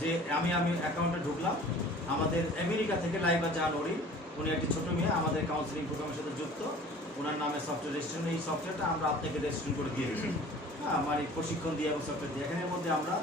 যে আমি অ্যাকাউন্টে ঢুকলাম। আমাদের আমেরিকা থেকে লাইবা জানুয়ারি, উনি একটি ছোট মেয়ে, আমাদের কাউন্সিলিং প্রোগ্রামের সাথে যুক্ত। ওনার নামে সফটওয়্যার রেজিস্ট্রেশন, এই সফটওয়্যারটা আমরা আপনাকে রেজিস্ট্রেশন করে দিয়ে দিচ্ছি। হ্যাঁ, মানে প্রশিক্ষণ দিয়ে এবং সফটওয়্যার দিয়ে এখানের মধ্যে আমরা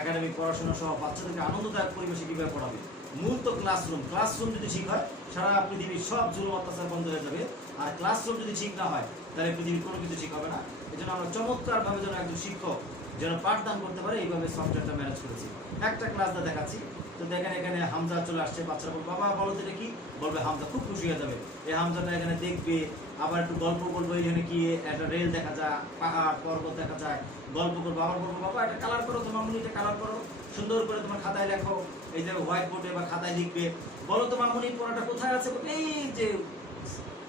একাডেমিক পড়াশোনা সহ বাচ্চাদেরকে আনন্দদায়ক পরিবেশে কীভাবে পড়াবে। মূল তো ক্লাসরুম যদি ঠিক হয় সারা পৃথিবীর সব জুলুম অত্যাচার বন্ধ হয়ে যাবে। আর ক্লাসরুম যদি ঠিক না হয় তাহলে পৃথিবীর কোনো কিছু ঠিক হবে না। এই জন্য আমরা চমৎকারভাবে যেন একজন শিক্ষক যেন পাঠদান করতে পারে এইভাবে সফটওয়্যারটা ম্যানেজ করেছি। একটা ক্লাসটা দেখাচ্ছি। তো দেখেন এখানে হামজা চলে আসছে, বাচ্চারা বলবে বাবা বলো তো এটা কি, বলবে হামজা, খুব খুশি হয়ে যাবে। এই হামজাটা এখানে দেখবে, আবার একটু গল্প করবো, এখানে কি একটা রেল দেখা যায়, পাহাড় পর্বত দেখা যায়, গল্প করবো, আবার বলবো বাবা এটা কালার করো, তোমার মনে এটা কালার করো, সুন্দর করে তোমার খাতায় লেখো, এই যে হোয়াইট বোর্ডে বা খাতায় লিখবে, বলো তোমার মনে পড়াটা কোথায় আছে, এই যে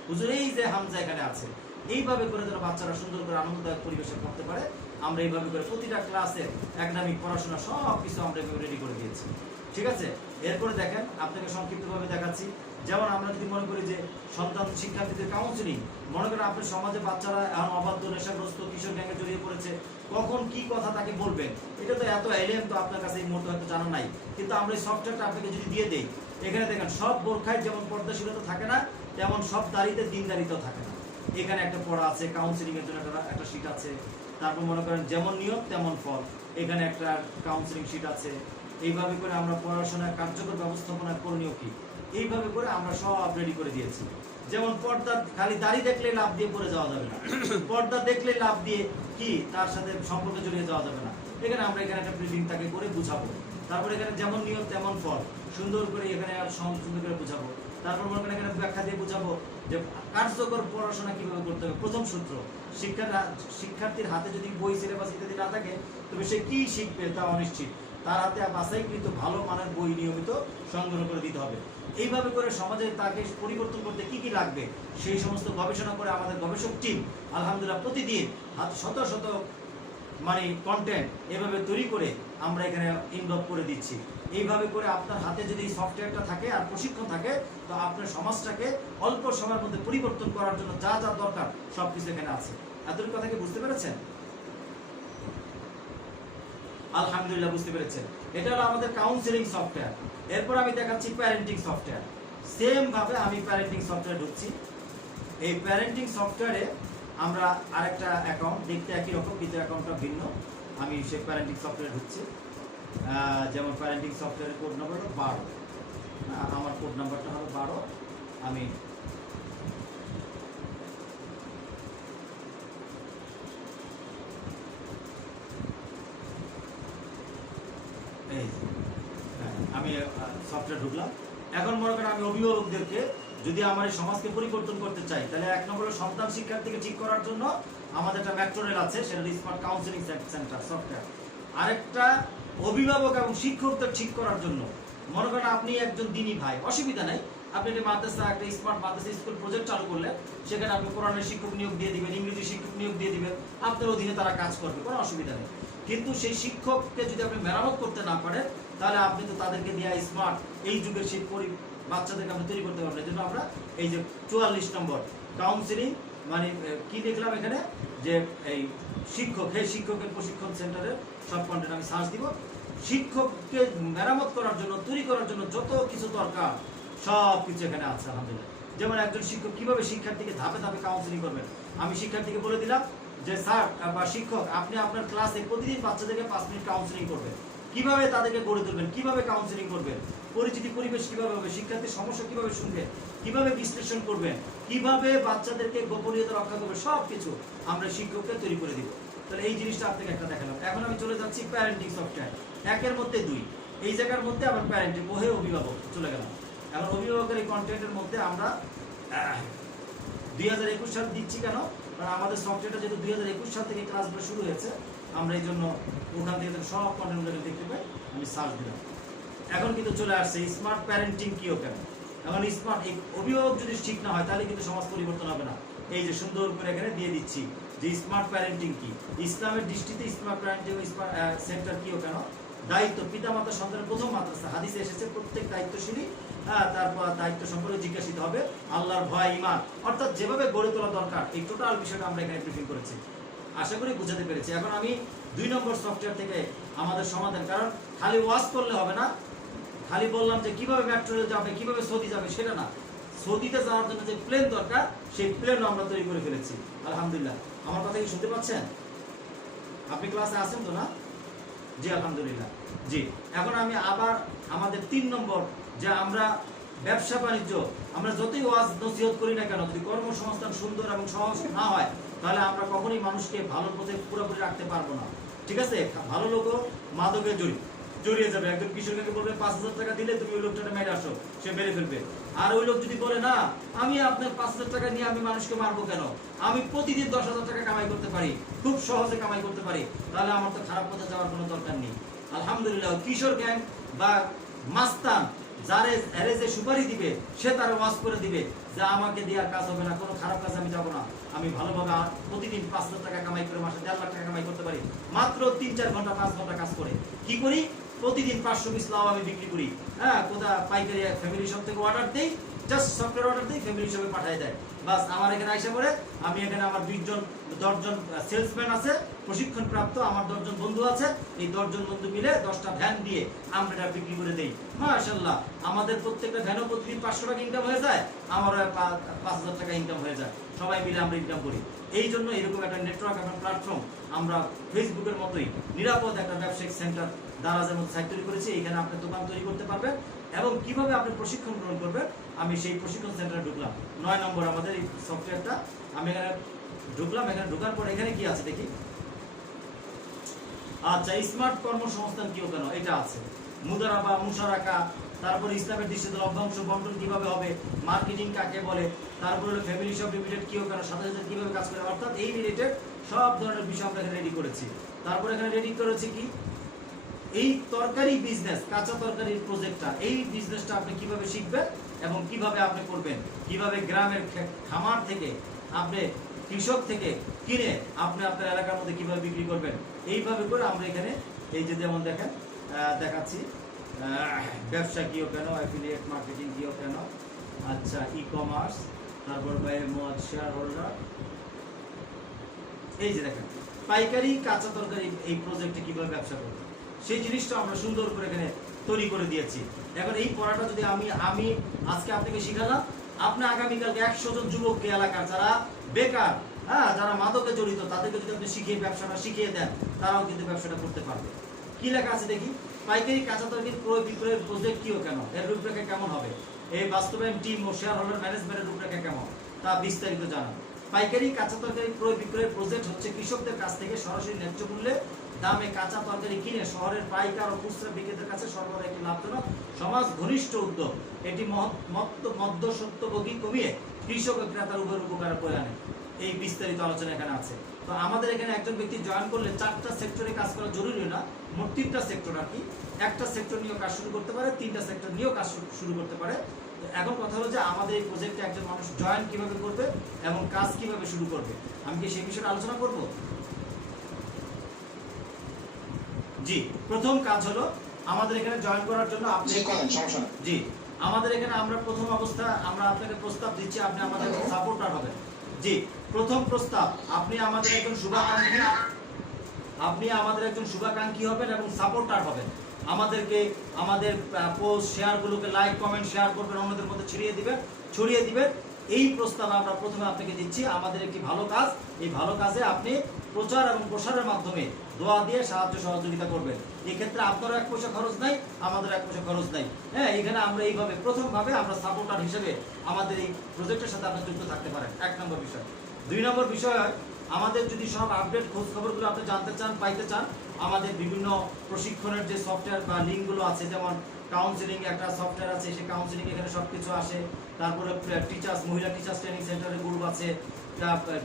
হুজুর এই যে হামজা এখানে আছে। এইভাবে করে যেন বাচ্চারা সুন্দর করে আনন্দদায়ক পরিবেশে পড়তে পারে, আমরা এইভাবে করে প্রতিটা ক্লাসে একাডেমিক পড়াশোনা সব কিছু আমরা রেডি করে দিয়েছি। ঠিক আছে, এরপরে দেখেন আপনাকে সংক্ষিপ্তভাবে দেখাচ্ছি। যেমন আমরা যদি মনে করি যে সন্তান শিক্ষার্থীদের কাউন্সিলিং, মনে করেন আপনার সমাজে বাচ্চারা এখন অবাধ্য, নেশাগ্রস্ত, কিশোর গ্যাংয়ে জড়িয়ে পড়েছে, কখন কি কথা তাকে বলবেন, এটা তো এত এলিয়েন তো আপনার কাছে এই মুহূর্তে হয়তো জানা নাই। কিন্তু আমরা এই সফটওয়্যারটা আপনাকে যদি দিয়ে দেই, এখানে দেখেন সব বোরখায় যেমন পর্দাশীলতা থাকে না, তেমন সব দাড়িতে দিনদারিতাও থাকে না। এখানে একটা পড়া আছে, কাউন্সিলিং এর জন্য একটা শীট আছে। তারপর মনে করেন যেমন নিয়ম তেমন ফল, এখানে একটা কাউন্সিলিং শীট আছে। এইভাবে করে আমরা পড়াশোনার কার্যকর ব্যবস্থাপনা করণীয় কি, এইভাবে করে আমরা সব রেডি করে দিয়েছি। যেমন পর্দা খালি দাড়ি দেখলে লাভ দিয়ে পড়ে যাওয়া যাবে না, পর্দা দেখলে লাভ দিয়ে কি তার সাথে সম্পর্কে জড়িয়ে যাওয়া যাবে না। এখানে আমরা এখানে একটা ব্রিফিং তাকে করে বুঝাবো। তারপর এখানে যেমন নিয়ম তেমন ফল সুন্দর করে এখানে আর সুন্দর করে বুঝাবো। তারপর মনে করেন এখানে ব্যাখ্যা দিয়ে বুঝাবো যে কার্যকর পড়াশোনা কিভাবে করতে হবে। প্রথম সূত্র, শিক্ষার্থীর হাতে যদি বই, সিলেবাস ইত্যাদি না থাকে তবে সে কি শিখবে তা অনিশ্চিত। তার হাতে বাছাইকৃত ভালো মানের বই নিয়মিত সংগ্রহ করে দিতে হবে। এইভাবে করে সমাজে তাকে পরিবর্তন করতে কি কি লাগবে সেই সমস্ত গবেষণা করে আমাদের গবেষক টিম আলহামদুলিল্লাহ প্রতিদিন শত শত মানে কন্টেন্ট এভাবে তৈরি করে আমরা এখানে ইনভলভ করে দিচ্ছি। এইভাবে করে আপনার হাতে যদি সফটওয়্যারটা থাকে আর প্রশিক্ষণ থাকে, তো আপনার সমাজটাকে অল্প সময়ের মধ্যে পরিবর্তন করার জন্য যা যা দরকার সব কিছু এখানে আছে। এতটুকু কথা কি বুঝতে পেরেছেন? আলহামদুলিল্লাহ বুঝতে পেরেছেন। এটা হলো আমাদের কাউন্সিলিং সফটওয়্যার। এরপর আমি দেখাচ্ছি প্যারেন্টিং সফটওয়্যার। সেম ভাবে আমি প্যারেন্টিং সফটওয়্যার ঢুকছি। এই প্যারেন্টিং সফটওয়্যারে আমরা আরেকটা অ্যাকাউন্ট দেখতে একই রকম, কিন্তু অ্যাকাউন্টটা ভিন্ন। আমি সেই প্যারেন্টিং সফটওয়্যারে ঢুকছি। যেমন প্যারেন্টিং সফটওয়্যারের কোড নাম্বার হলো 12, আমার কোড নাম্বারটা হলো 12। আমি আমি সফটওয়্যার ঢুকলাম। এখন মনে করেন আমি অভিভাবকদেরকে যদি আমার এই সমাজকে পরিবর্তন করতে চাই, তাহলে এক নম্বর সন্তান শিক্ষার্থীকে ঠিক করার জন্য আমাদের একটা মেট্রো রেল আছে, সেটা স্মার্ট কাউন্সিলিং সেন্টার সফটওয়্যার। আরেকটা অভিভাবক এবং শিক্ষকদের ঠিক করার জন্য, মনে করেন আপনি একজন দিনী ভাই, অসুবিধা নেই, আপনি একটা মাদ্রাসা, একটা স্মার্ট মাদ্রাসা স্কুল প্রজেক্ট চালু করলেন, সেখানে আপনি কোরআনের শিক্ষক নিয়োগ দিয়ে দিবেন, ইংরেজি শিক্ষক নিয়োগ দিয়ে দিবেন, আপনার অধীনে তারা কাজ করবে, কোনো অসুবিধা নেই। কিন্তু সেই শিক্ষককে যদি আপনি মেরামত করতে না পারেন, তাহলে আপনি তো তাদেরকে দিয়ে স্মার্ট এই যুগের সেই বাচ্চাদেরকে আপনি তৈরি করতে পারবেন। এই জন্য আমরা এই যে 44 নম্বর কাউন্সিলিং, মানে কি দেখলাম এখানে যে এই শিক্ষক, হে শিক্ষকের প্রশিক্ষণ সেন্টারের সব কন্টেন্ট আমি সার্চ দিব। শিক্ষককে মেরামত করার জন্য, তৈরি করার জন্য যত কিছু দরকার সব কিছু এখানে আছে আলহামদুলিল্লাহ। যেমন একজন শিক্ষক কিভাবে শিক্ষার্থীকে ধাপে ধাপে কাউন্সিলিং করবেন। আমি শিক্ষার্থীকে বলে দিলাম যে স্যার বা শিক্ষক, আপনি আপনার ক্লাসে প্রতিদিন বাচ্চাদেরকে 5 মিনিট কাউন্সিলিং করবেন। কিভাবে তাদেরকে গড়ে তুলবেন, কিভাবে কাউন্সিলিং করবেন, পরিচিতি পরিবেশ কিভাবে হবে, শিক্ষার্থীর সমস্যা কিভাবে শুনবেন, কিভাবে বিশ্লেষণ করবেন, কিভাবে বাচ্চাদেরকে গোপনীয়তা রক্ষা করবে, সব কিছু আমরা শিক্ষককে তৈরি করে দিব। তাহলে এই জিনিসটা আপনাকে একটা দেখালাম। এখন আমি চলে যাচ্ছি প্যারেন্টিং সফটওয়্যার। 1-এর মধ্যে 2, এই জায়গার মধ্যে আবার প্যারেন্টিং, ওহে অভিভাবক চলে গেলাম। এখন অভিভাবকের এই কন্টেন্টের মধ্যে আমরা 2021 সাল দিচ্ছি কেন, কারণ আমাদের সফটওয়্যারটা যেহেতু 2021 সাল থেকে ক্লাসগুলো শুরু হয়েছে, আমরা এই জন্য ওখান থেকে সব কন্টেন্টগুলো দেখতে পাই। আমি সার্চ দিলাম, এখন কিন্তু চলে আসছে স্মার্ট প্যারেন্টিং কিও কেন। এখন স্মার্ট এই অভিভাবক যদি ঠিক না হয় তাহলে কিন্তু সমাজ পরিবর্তন হবে না। এই যে সুন্দর করে এখানে দিয়ে দিচ্ছি যে স্মার্ট প্যারেন্টিং কি, ইসলামের দৃষ্টিতে স্মার্ট প্যারেন্টিং সেন্টার কিও কেন। দায়িত্ব, পিতামাতা সন্তানের প্রথম মাদ্রাসা, হাদিসে এসেছে প্রত্যেক দায়িত্বশীলই তারপর দায়িত্ব সম্পর্কে জিজ্ঞাসিত হবে, আল্লাহর ভয়, ঈমান, অর্থাৎ যেভাবে গড়ে তোলা দরকার এই টোটাল বিষয়টা আমরা এখানে ব্রিফিং করেছি। আশা করি বুঝাতে পেরেছি। এখন আমি 2 নম্বর সফটওয়্যার থেকে আমাদের সমাধান। কারণ খালি ওয়াজ করলে হবে না, খালি বললাম যে কিভাবে মেট্রো রেল যাবে, কিভাবে সৌদি যাবে সেটা না, সৌদিতে যাওয়ার জন্য যে প্লেন দরকার সেই প্লেনও আমরা তৈরি করে ফেলেছি আলহামদুলিল্লাহ। আমার কথা কি শুনতে পাচ্ছেন? আপনি ক্লাসে আছেন তো না? জি আলহামদুলিল্লাহ। জি, এখন আমি আবার আমাদের 3 নম্বর, যে আমরা ব্যবসা বাণিজ্য, আমরা যতই ওয়াজ নসিহত করি না কেন, যদি কর্মসংস্থান সুন্দর এবং সহজ না হয় তাহলে আমরা কখনোই মানুষকে ভালো পথে পুরোপুরি রাখতে পারবো না। ঠিক আছে? ভালো লোকও মাদকে জড়িয়ে যাবে। একজন কিশোরকে বলবে 5,000 টাকা দিলে তুমি ওই লোকটা মেরে আসো, সে মেরে ফেলবে। আর ওই লোক যদি বলে না, আমি আপনার 5,000 টাকা নিয়ে আমি মানুষকে মারবো কেন, আমি প্রতিদিন 10,000 টাকা কামাই করতে পারি, খুব সহজে কামাই করতে পারি, তাহলে আমার তো খারাপ পথে যাওয়ার কোনো দরকার নেই। আলহামদুলিল্লাহ, কিশোর গ্যাং বা মাস্তান যারে এরে যে সুপারি দিবে সে তার ওয়াজ করে দিবে যে আমাকে দিয়ে আর কাজ হবে না, কোনো খারাপ কাজ আমি যাবো না, আমি ভালোভাবে প্রতিদিন 5,000 টাকা কামাই করে মাসে 1.5 লাখ টাকা কামাই করতে পারি মাত্র 3-4 ঘন্টা 5 ঘন্টা কাজ করে। কি করি? প্রতিদিন 500 পিস লাউ আমি বিক্রি করি। হ্যাঁ, কোথা পাইকারি ফ্যামিলি শপ থেকে অর্ডার দেই, জাস্ট সফটওয়্যার অর্ডার দিই, ফ্যামিলি শপে পাঠিয়ে দেয়। বাস আমার এখানে আইসা পড়ে, আমি এখানে আমার 10 জন সেলসম্যান আছে প্রশিক্ষণ প্রাপ্ত, আমার 10 জন বন্ধু আছে, এই 10 জন বন্ধু মিলে 10টা ভ্যান দিয়ে আমরা এটা বিক্রি করে দেই। মাশাআল্লাহ, আমাদের প্রত্যেকটা ভ্যানও প্রতিদিন 500 টাকা ইনকাম হয়ে যায়, আমারও 5,000 টাকা ইনকাম হয়ে যায়, সবাই মিলে আমরা ইনকাম করি। এই জন্য এরকম একটা নেটওয়ার্ক এবং প্ল্যাটফর্ম আমরা ফেসবুকের মতোই নিরাপদ একটা ব্যবসায়িক সেন্টার দারাজের মধ্যে সাইট তৈরি করেছি। এখানে আপনি দোকান তৈরি করতে পারবেন এবং কিভাবে আপনি প্রশিক্ষণ গ্রহণ করবেন, আমি সেই প্রশিক্ষণ সেন্টারে ঢুকলাম। 9 নম্বর আমাদের এই সফটওয়্যারটা, আমি এখানে ঢুকলাম। এখানে ঢোকার পর এখানে কি আছে দেখি। আচ্ছা, স্মার্ট কর্মসংস্থান কি কেন এটা আছে, মুদারাবা, মুশারাকা, তারপর ইসলামের দৃষ্টিতে লভ্যাংশ বন্টন কিভাবে হবে, মার্কেটিং কাকে বলে, তারপর হলো ফ্যামিলি শপ লিমিটেড কিও কেন, সাথে সাথে কিভাবে কাজ করে, অর্থাৎ এই রিলেটেড সব ধরনের বিষয় আমরা এখানে রেডি করেছি। তারপর এখানে রেডি করেছি কি, এই তরকারি বিজনেস, কাঁচা তরকারির প্রজেক্টটা, এই বিজনেসটা আপনি কিভাবে শিখবেন এবং কিভাবে আপনি করবেন, কিভাবে গ্রামের খামার থেকে আপনি কৃষক থেকে কিনে আপনি আপনার এলাকার মধ্যে কিভাবে বিক্রি করবেন, এইভাবে করে আমরা এখানে এই যে যেমন দেখেন দেখাচ্ছি, ব্যবসা কিও কেন, অ্যাফিলিয়েট মার্কেটিং কিও কেন, আচ্ছা ই কমার্স, তারপর শেয়ার হোল্ডার, এই যে দেখেন পাইকারি কাঁচা তরকারি এই প্রজেক্টে কিভাবে ব্যবসা করবেন সেই জিনিসটা আমরা সুন্দর করে এখানে তৈরি করে দিয়েছি। এখন এই পড়াটা যদি আমি আজকে আপনাকে শিখালাম, আপনি আগামীকালকে 100 জন যুবককে এলাকার যারা বেকার, হ্যাঁ, যারা মাদকে জড়িত, তাদেরকে যদি আপনি ব্যবসাটা শিখিয়ে দেন, তারাও কিন্তু ব্যবসাটা করতে পারবে। কি লেখা আছে দেখি, পাইকারি কাঁচা তরকারি ক্রয় বিক্রয়ের প্রজেক্ট কিও কেন, এর রূপরেখা কেমন হবে, এই বাস্তবায়ন টিম ও শেয়ার হোল্ডার ম্যানেজমেন্টের রূপরেখা কেমন, তা বিস্তারিত জানান। পাইকারি কাঁচা তরকারি ক্রয় বিক্রয়ের প্রজেক্ট হচ্ছে কৃষকদের কাছ থেকে সরাসরি ন্যায্য মূল্যে দামে কাঁচা তরকারি কিনে শহরের পাইকার ও খুচরা বিক্রেতার কাছে সরবরাহ একটি লাভজনক সমাজ ঘনিষ্ঠ উদ্যোগ। এটি মধ্যস্বত্বভোগী কমিয়ে কৃষক ও ক্রেতার উভয়ের উপকার বয়ে আনে। এই বিস্তারিত আলোচনা এখানে আছে। তো আমাদের এখানে একজন ব্যক্তি জয়েন করলে 4টা সেক্টরে কাজ করা জরুরি না, মোট 3টা সেক্টর আর কি। একটা সেক্টর নিয়েও কাজ শুরু করতে পারে, 3টা সেক্টর নিয়েও কাজ শুরু করতে পারে। এখন কথা হলো যে আমাদের এই প্রজেক্টে একজন মানুষ জয়েন কিভাবে করবে এবং কাজ কিভাবে শুরু করবে, আমি কি সেই বিষয়ে আলোচনা করব? জি, প্রথম কাজ হলো আমাদের এখানে জয়েন করার জন্য আপনি জি আমাদের এখানে আমরা প্রথম অবস্থা আমরা আপনাকে প্রস্তাব দিচ্ছি, আপনি আমাদের সাপোর্টার হবেন। জি, প্রথম প্রস্তাব, আপনি আমাদের একজন শুভাকাঙ্ক্ষী হবেন এবং সাপোর্টার হবেন। আমাদেরকে আমাদের পোস্ট শেয়ারগুলোকে লাইক কমেন্ট শেয়ার করবেন, অন্যদের মধ্যে ছড়িয়ে দিবেন। এই প্রস্তাব আমরা প্রথমে আপনাকে দিচ্ছি। আমাদের একটি ভালো কাজ, এই ভালো কাজে আপনি প্রচার এবং প্রসারের মাধ্যমে দোয়া দিয়ে সাহায্য সহযোগিতা করবেন। এই ক্ষেত্রে আপনারও 1 পয়সা খরচ নাই, আমাদের 1 পয়সা খরচ নাই। হ্যাঁ, এখানে আমরা এইভাবে প্রথমভাবে আমরা সাপোর্টার হিসেবে আমাদের এই প্রজেক্টের সাথে আপনি যুক্ত থাকতে পারেন। 1 নম্বর বিষয়। 2 নম্বর বিষয়, আমাদের যদি সব আপডেট খোঁজ খবরগুলো আপনি জানতে চান, পাইতে চান, আমাদের বিভিন্ন প্রশিক্ষণের যে সফটওয়্যার বা লিঙ্কগুলো আছে, যেমন কাউন্সিলিং একটা সফটওয়্যার আছে, সেই কাউন্সিলিং এখানে সব কিছু আসে। তারপরে টিচার্স, মহিলা টিচার্স ট্রেনিং সেন্টারের গ্রুপ আছে,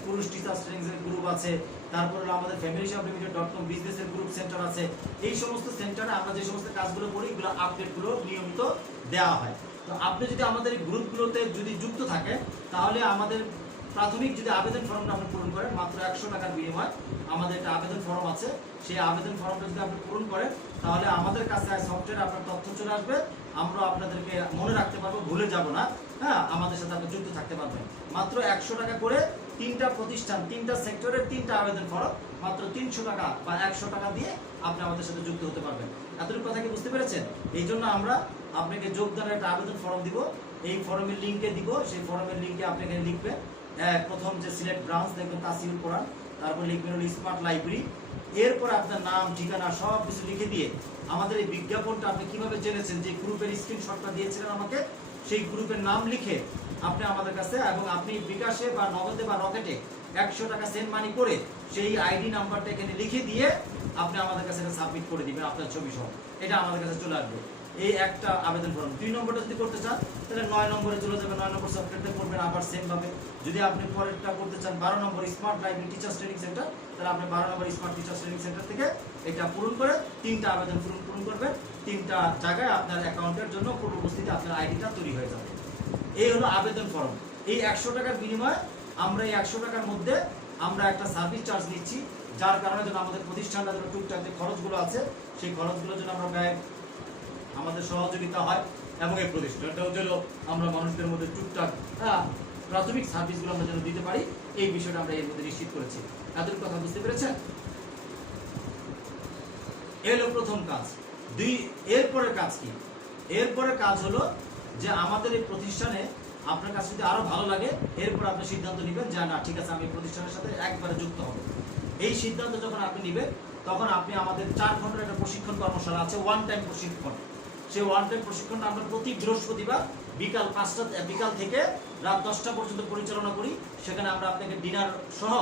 পুরুষ টিচার্স ট্রেনিং গ্রুপ আছে, তারপরে আমাদের familyshopLimited.com বিজনেসের গ্রুপ সেন্টার আছে। এই সমস্ত সেন্টারে আমরা যে সমস্ত কাজগুলো করি, এগুলো আপডেটগুলো নিয়মিত দেওয়া হয়। তো আপনি যদি আমাদের এই গ্রুপগুলোতে যদি যুক্ত থাকেন, তাহলে আমাদের প্রাথমিক যদি আবেদন ফর্মটা আপনি পূরণ করেন, মাত্র 100 টাকার বিনিময়ে আমাদের একটা আবেদন ফর্ম আছে, সেই আবেদন ফর্মটা যদি আপনি পূরণ করেন, তাহলে আমাদের কাছে সফটওয়্যারে আপনার তথ্য চলে আসবে, আমরা আপনাদেরকে মনে রাখতে পারবো, ভুলে যাব না। হ্যাঁ, আমাদের সাথে আপনি যুক্ত থাকতে পারবেন। মাত্র 100 টাকা করে তিনটা প্রতিষ্ঠান, তিনটা সেক্টরের তিনটা আবেদন ফরম, মাত্র 300 টাকা বা 100 টাকা দিয়ে আপনি আমাদের সাথে যুক্ত হতে পারবেন। এতটুকু কথা কি বুঝতে পেরেছেন? এই জন্য আমরা আপনাকে যোগদানের একটা আবেদন ফর্ম দিব, এই ফর্মের লিঙ্কে দিব, সেই ফর্মের লিঙ্কে আপনি এখানে লিখবেন প্রথম যে সিলেক্ট ব্রাঞ্চ দেখবেন তাসিউল কোরআন, তারপর লিখবেন হলো স্মার্ট লাইব্রেরি, এরপর আপনার নাম ঠিকানা সব কিছু লিখে দিয়ে আমাদের এই বিজ্ঞাপনটা আপনি কিভাবে জেনেছেন, যে গ্রুপের স্ক্রিনশটটা দিয়েছিলেন আমাকে, সেই গ্রুপের নাম লিখে আপনি আমাদের কাছে, এবং আপনি বিকাশে বা নগদে বা রকেটে 100 টাকা সেন্ড মানি করে সেই আইডি নাম্বারটা এখানে লিখে দিয়ে আপনি আমাদের কাছে সাবমিট করে দিবেন আপনার ছবি সহ, এটা আমাদের কাছে চলে আসবে। এই একটা আবেদন ফর্ম। 2 নম্বরটা যদি করতে চান তাহলে 9 নম্বরে চলে যাবেন, 9 নম্বর সফটওয়্যারতে করবেন আবার সেম ভাবে। যদি আপনি পরেরটা করতে চান 12 নম্বর smart library teachers training centre, তাহলে আপনি 12 নম্বর স্মার্ট টিচার্স ট্রেনিং সেন্টার থেকে এটা পূরণ করে 3টা আবেদন পূরণ করবেন, 3টা জায়গায় আপনার অ্যাকাউন্টের জন্য পূর্ব উপস্থিতি আপনার আইডিটা তৈরি হয়ে যাবে। এই হলো আবেদন ফর্ম। এই 100 টাকার বিনিময়ে আমরা এই 100 টাকার মধ্যে আমরা একটা সার্ভিস চার্জ নিচ্ছি, যার কারণে যেন আমাদের প্রতিষ্ঠানটা যেন টুকটাক যে খরচগুলো আছে সেই খরচগুলোর জন্য আমরা ব্যয় আমাদের সহযোগিতা হয়, এবং এই প্রতিষ্ঠানটাও যেন আমরা মানুষদের মধ্যে টুকটাক প্রাথমিক সার্ভিসগুলো আমরা যেন দিতে পারি, এই বিষয়টা আমরা এর মধ্যে নিশ্চিত করেছি। এদের কথা বুঝতে পেরেছেন? এই হলো প্রথম কাজ। এরপরের কাজ কি? এরপরের কাজ হলো যে আমাদের এই প্রতিষ্ঠানে আপনার কাছে যদি আরো ভালো লাগে, এরপর আপনি সিদ্ধান্ত নেবেন যে না ঠিক আছে আমি প্রতিষ্ঠানের সাথে একবারে যুক্ত হব। এই সিদ্ধান্ত যখন আপনি নেবেন তখন আপনি আমাদের 4 ঘন্টার একটা প্রশিক্ষণ কর্মশালা আছে, ওয়ান টাইম প্রশিক্ষণ। সেই ওয়ান টাইম প্রশিক্ষণটা আমরা প্রতি বৃহস্পতিবার বিকাল থেকে রাত 10টা পর্যন্ত পরিচালনা করি। সেখানে আমরা আপনাকে ডিনার সহ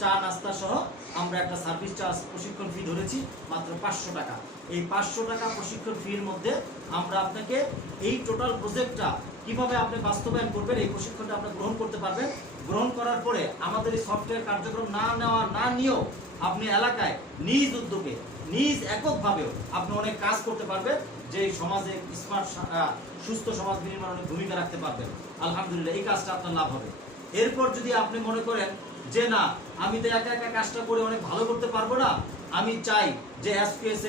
চা নাস্তা সহ আমরা একটা সার্ভিস চার্জ প্রশিক্ষণ ফি ধরেছি মাত্র 500 টাকা। এই 500 টাকা প্রশিক্ষণ ফির মধ্যে আমরা আপনাকে এই টোটাল প্রজেক্টটা কিভাবে আপনি বাস্তবায়ন করবেন এই প্রশিক্ষণটা আপনি গ্রহণ করতে পারবেন। গ্রহণ করার পরে আমাদের এই সফটওয়্যার কার্যক্রম না নিয়েও আপনি এলাকায় নিজ উদ্যোগে নিজ এককভাবেও আপনি অনেক কাজ করতে পারবেন, যে সমাজে স্মার্ট সুস্থ সমাজ নির্মাণে ভূমিকা রাখতে পারবেন। আলহামদুলিল্লাহ এই কাজটা আপনার লাভ হবে। এরপর যদি আপনি মনে করেন যে না আমি তো একা একা কাজটা করে অনেক ভালো করতে পারবো না, আমি চাই যে এসপিএস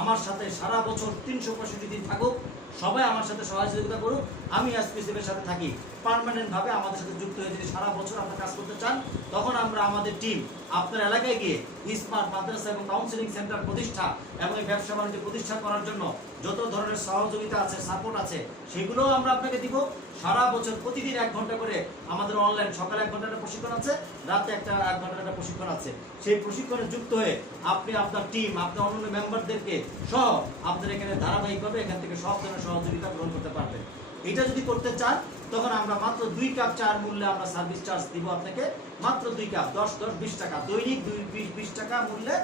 আমার সাথে সারা বছর 365 দিন থাকুক, সবাই আমার সাথে সহযোগিতা করুক, আমি এসপিএস এর সাথে থাকি, পার্মানেন্ট ভাবে আমাদের সাথে যুক্ত হয়ে যদি সারা বছর আপনার কাজ করতে চান, তখন আমরা আমাদের টিম আপনার এলাকায় গিয়ে স্মার্ট মাদ্রাসা এবং কাউন্সিলিং সেন্টার প্রতিষ্ঠা এবং এই ব্যবসা বাণিজ্য প্রতিষ্ঠা করার জন্য যত ধরনের সহযোগিতা আছে, সাপোর্ট আছে, সেগুলোও আমরা আপনাকে দিব। সারা বছর প্রতিদিন 1 ঘন্টা করে আমাদের অনলাইন, সকালে 1 ঘন্টার প্রশিক্ষণ আছে, রাতে 1 ঘন্টার একটা প্রশিক্ষণ আছে। সেই প্রশিক্ষণে যুক্ত হয়ে আপনি আপনার টিম, আপনার অন্যান্য মেম্বারদেরকে সহ আপনার এখানে ধারাবাহিকভাবে এখান থেকে সব ধরনের সহযোগিতা গ্রহণ করতে পারবেন। এটা যদি করতে চান তখন আমরা মাত্র 2 কাপ চার মূল্যে আমরা সার্ভিস চার্জ দিব আপনাকে, মাত্র 2 কাপ 10-20 টাকা, দৈনিক 20 টাকা মূল্যে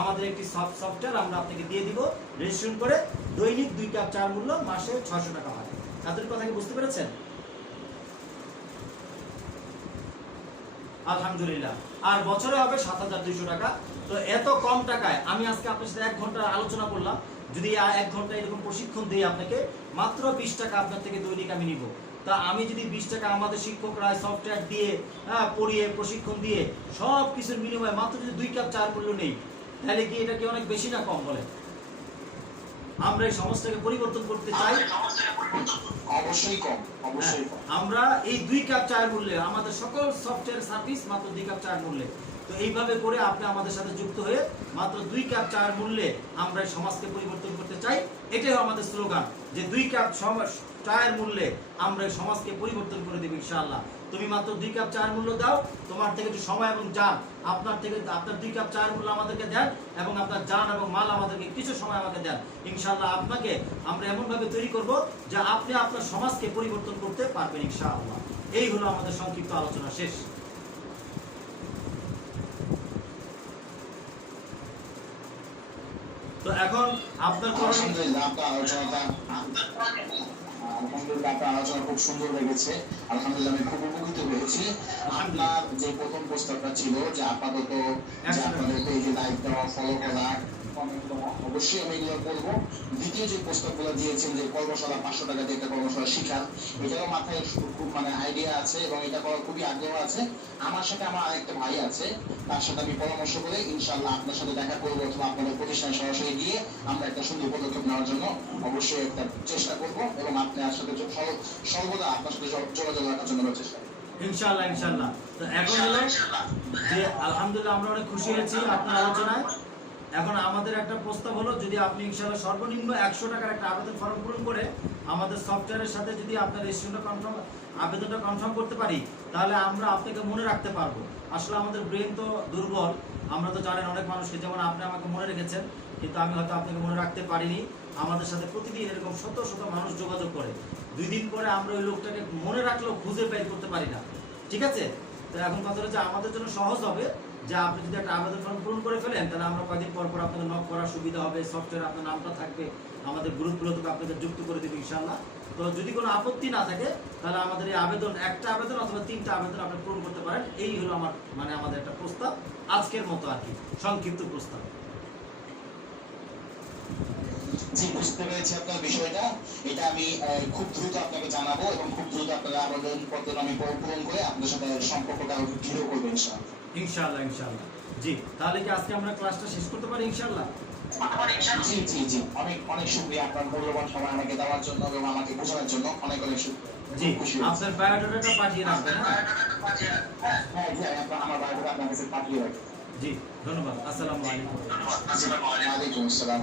আমাদের একটি সফটওয়্যার আমরা আপনাকে দিয়ে দিব রেজিস্ট্রেশন করে। দৈনিক 2 কাপ চার মূল্য, মাসে 600 টাকা হয়। তাদের কথা কি বুঝতে পেরেছেন? আলহামদুলিল্লাহ। আর বছরে হবে 7200 টাকা। তো এত কম টাকায় আমি আজকে আপনার সাথে 1 ঘন্টা আলোচনা করলাম, যদি 1 ঘন্টা এরকম প্রশিক্ষণ দিই আপনাকে, মাত্র 20 টাকা আপনার থেকে দৈনিক আমি নিব। তা আমি যদি 20 টাকা আমাদের শিক্ষকরা সফটওয়্যার দিয়ে পড়িয়ে প্রশিক্ষণ দিয়ে সব কিছুর বিনিময়ে মাত্র যদি 2 কাপ চার মূল্য নেই, তাহলে কি এটা কি অনেক বেশি না কম বলে? আমরা এই সমাজটাকে পরিবর্তন করতে চাই, অবশ্যই কম, অবশ্যই কম। আমরা এই 2 কাপ চায়ের মূল্যে আমাদের সকল সফটওয়্যার সার্ভিস মাত্র 2 কাপ চায়ের মূল্যে। তো এইভাবে করে আপনি আমাদের সাথে যুক্ত হয়ে মাত্র 2 কাপ চায়ের মূল্যে আমরা এই সমাজকে পরিবর্তন করতে চাই। এটাই আমাদের স্লোগান, যে 2 কাপ চায়ের মূল্যে আমরা এই সমাজকে পরিবর্তন করে দেব ইনশাআল্লাহ। তুমি মাত্র 2 কাপ চায়ের মূল্য দাও, তোমার থেকে একটু সময় এবং জান, আপনার 2 কাপ চায়ের মূল্য আমাদেরকে দেন, এবং আপনার জান এবং মাল আমাদেরকে কিছু সময় আমাকে দেন। ইনশাআল্লাহ আপনাকে আমরা এমনভাবে তৈরি করব যে আপনি আপনার সমাজকে পরিবর্তন করতে পারবেন ইনশাআল্লাহ। এই হলো আমাদের সংক্ষিপ্ত আলোচনা শেষ। তো এখন আপনার আলহামদুলিল্লাহ আপনার আলোচনা খুব সুন্দর লেগেছে। আলহামদুলিল্লাহ আমি খুব উপকৃত হয়েছি। আপনার যে প্রথম প্রস্তাবটা ছিল যে আপাতত আপনাদের পেজে লাইক দেওয়া, ফলো করা, অবশ্যই আমি এগুলো করবো। দ্বিতীয় যে প্রস্তাবগুলো দিয়েছেন যে কর্মশালা 500 টাকা দিয়ে একটা কর্মশালা শিখান, এটারও মাথায় খুব আইডিয়া আছে এবং এটা করার খুবই আগ্রহ আছে। আমার সাথে আমার আরেকটা ভাই আছে, তার সাথে আমি পরামর্শ করে ইনশাআল্লাহ আপনার সাথে দেখা করবো, অথবা আপনাদের প্রতিষ্ঠানে সরাসরি গিয়ে আমরা একটা সুন্দর পদক্ষেপ নেওয়ার জন্য অবশ্যই একটা চেষ্টা করবো, এবং আপনার সাথে সর্বদা আপনার সাথে যোগাযোগ রাখার জন্য চেষ্টা করবো। ইনশাআল্লাহ ইনশাআল্লাহ। তো এখন হলো যে আলহামদুলিল্লাহ আমরা অনেক খুশি হয়েছি আপনার আলোচনায়। এখন আমাদের একটা প্রস্তাব হলো, যদি আপনি ইনশাআল্লাহ সর্বনিম্ন 100 টাকার একটা আবেদন ফর্ম পূরণ করে আমাদের সফটওয়্যারের সাথে যদি আপনার রেজিস্ট্রেশনটা আবেদনটা কনফার্ম করতে পারি, তাহলে আমরা আপনাকে মনে রাখতে পারবো। আসলে আমাদের ব্রেন তো দুর্বল, আমরা তো জানেন অনেক মানুষকে, যেমন আপনি আমাকে মনে রেখেছেন, কিন্তু আমি হয়তো আপনাকে মনে রাখতে পারিনি। আমাদের সাথে প্রতিদিন এরকম শত শত মানুষ যোগাযোগ করে, 2 দিন পরে আমরা ওই লোকটাকে মনে রাখলেও খুঁজে বের করতে পারি না। ঠিক আছে? তো এখন কথা হচ্ছে আমাদের জন্য সহজ হবে যে আপনি যদি একটা আবেদন ফর্ম পূরণ করে ফেলেন, তাহলে আমরা কয়েকদিন পর পর আপনাকে নক করার সুবিধা হবে, সফটওয়্যারে আপনার নামটা থাকবে, আমাদের গ্রুপগুলোতে আপনাকে যুক্ত করে দেবে ইনশাআল্লাহ। তো যদি কোনো আপত্তি না থাকে, তাহলে আমাদের এই আবেদন, একটা আবেদন অথবা 3টা আবেদন আপনি পূরণ করতে পারেন। এই হলো আমার আমাদের একটা প্রস্তাব আজকের মতো আর কি, সংক্ষিপ্ত প্রস্তাব। জি, বুঝতে পেরেছি আপনার বিষয়টা। এটা আমি খুব দ্রুত আপনাকে জানাবো এবং খুব দ্রুত আপনার আবেদনপত্র আমি পূরণ করে আপনার সাথে সম্পর্কটা আরো দৃঢ় করবো ইনশাআল্লাহ। ইনশাআল্লাহ ইনশাআল্লাহ। জি, তাহলে কি আজকে আমরা ক্লাসটা শেষ করতে পারি ইনশাআল্লাহ? জি জি জি, অনেক অনেক শুকরিয়া আপনার মূল্যবান সময় আমাকে দেওয়ার জন্য এবং আমাকে বোঝানোর জন্য। অনেক অনেক শুকরিয়া। জি, আপনার বায়োডাটাটা পাঠিয়ে রাখবেন। হ্যাঁ জি, আমি আমার বায়োডাটা আপনার কাছে পাঠিয়ে রাখি। জি, ধন্যবাদ। আসসালামু আলাইকুম। ওয়ালাইকুম আসসালাম।